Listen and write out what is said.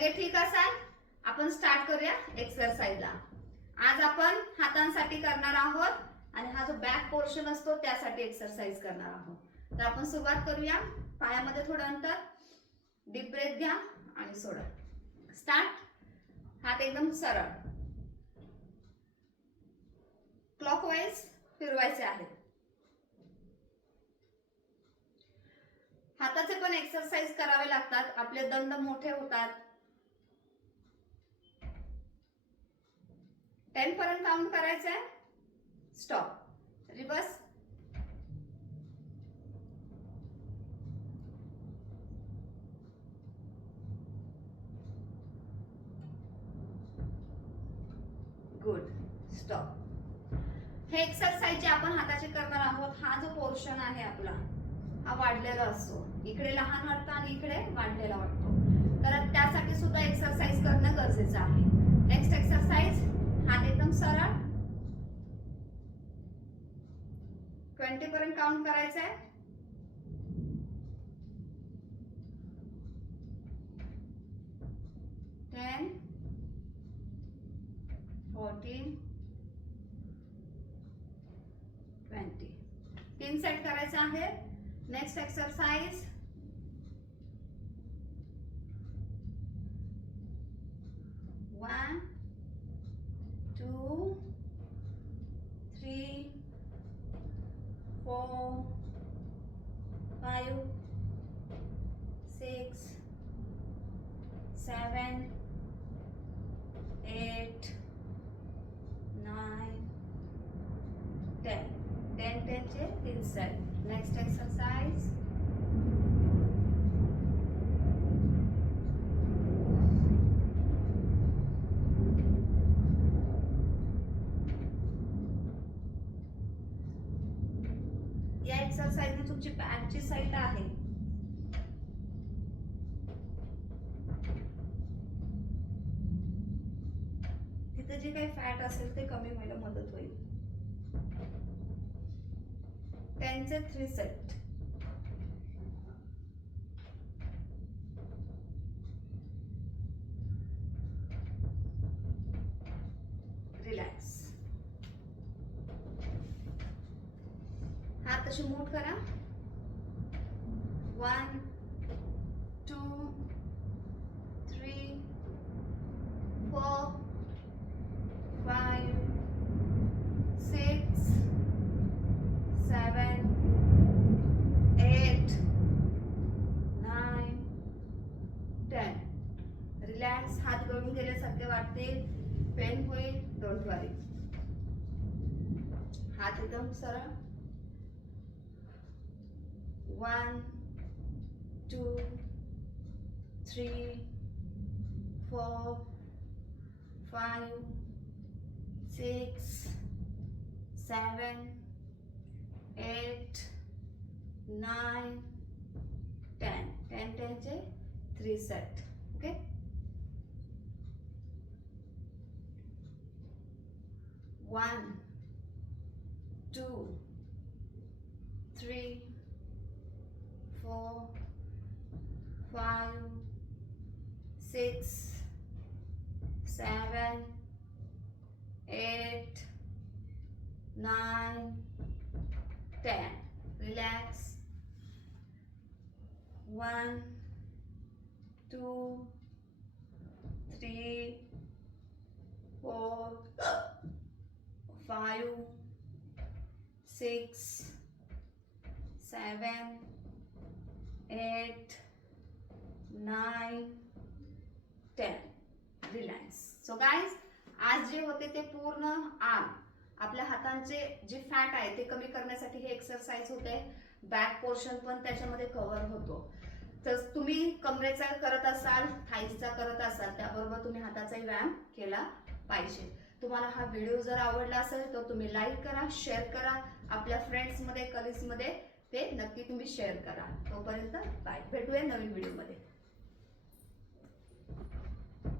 सगळे ठीक असाल? आपण स्टार्ट करूया एक्सरसाइजला. आज आपण हातांसाठी करणार आहोत आणि हा जो बॅक पोर्शन असतो त्यासाठी एक्सरसाइज करणार आहोत. तर आपण सुरुवात करूया. पायामध्ये थोडं अंतर, डीप ब्रेथ घ्या आणि सोडा. स्टार्ट. हात एकदम सरळ क्लॉकवाइज फिरवायचे आहेत. हाताचे पण एक्सरसाइज करावे लागतात, आपले दंड मोठे होतात. 10 पर्यंत काउंट करायचंय. स्टॉप. रिवर्स. गुड. स्टॉप. हे एक्सरसाइज जे आपण हाताचे करणार आहोत, हा जो पोर्शन आहे आपला, हा वाढलेला असतो. इकडे लहान वाटतं आणि इकडे वाढलेला वाटतो. तर त्यासाठी सुद्धा एक्सरसाइज करणं गरजेचं आहे. Next exercise. हात एकदम सरळ 20 पर्यंत काउंट करायचंय. टेन, 14, 20. 3 सेट करायचे आहे. Next exercise. वन, 2, 3, 4, 5, 6, 7, 8, 9, 10. 10 चे 3 सेट. Next exercise. या एक्सरसाइजने तुमची बॅकची साईड आहे, तिथे जे काही फॅट असेल ते कमी व्हायला मदत होईल. 10 चे 3 सेट. रिलॅक्स. हात असे मूव करा. 1, 2, 3, 4, 5, 6, 7, 8, 9, 10. रिलॅक्स. हात गळून गेल्यासारखे वाटतील, पेन होईल, डोंट वरी. हात एकदम सरळ. 1, 2, 3, 4, 5, 6, 7, 8, 9, 10. 10 चे 3 set. Okay. One, 2, 3, 4, 5, 6, 7, 8, 9, 10. Relax. 1, 2, 3, 4, 5, 6, 7, 8, 9, 10. Relax. So guys, आज जे होते ते पूर्ण आर्म, आपल्या हातांचे जे फॅट आहे ते कमी करण्यासाठी हे एक्सरसाइज होते. बॅक पोर्शन पण त्याच्यामध्ये कव्हर होतो. तर तुम्ही कमरेचा करत असाल, थाईजचा करत असाल, त्याबरोबर तुम्ही हाताचाही व्यायाम केला पाहिजे. तुम्हाला हा व्हिडिओ जर आवडला असेल तर तुम्ही लाईक करा, शेअर करा, आपल्या फ्रेंड्समध्ये, कलिग्समध्ये ते नक्की तुम्ही शेअर करा. तोपर्यंत बाय. भेटूया नवीन व्हिडिओमध्ये.